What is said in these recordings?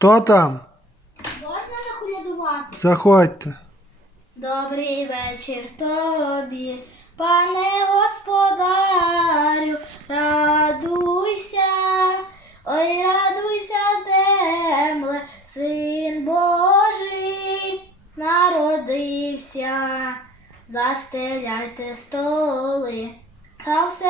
Хто там? Можна заколядувати? Заходьте. Добрий вечір тобі, пане господарю, радуйся, ой, радуйся, земле, син Божий народився, застеляйте столи та все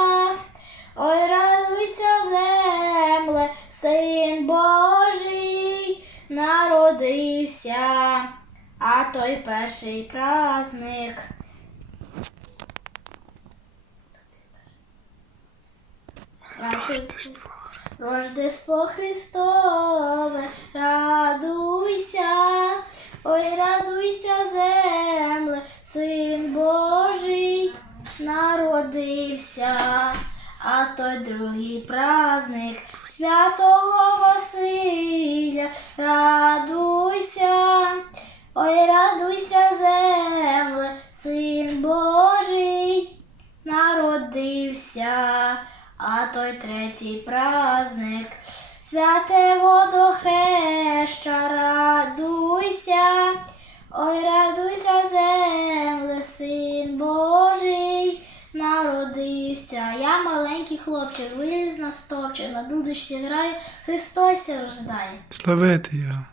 Народився, а той перший праздник. Рождество. Рождество Христове, радуйся, ой, радуйся, земле, син Божий народився, а той другий праздник святого Василя, радуйся, радуйся, земле, син Божий народився, а той третій праздник, святе водохреща, радуйся, ой, радуйся, земле, син Божий народився. Я маленький хлопчик, виліз на стовпчик, на дудочці граю, Христос рождає. Славити його.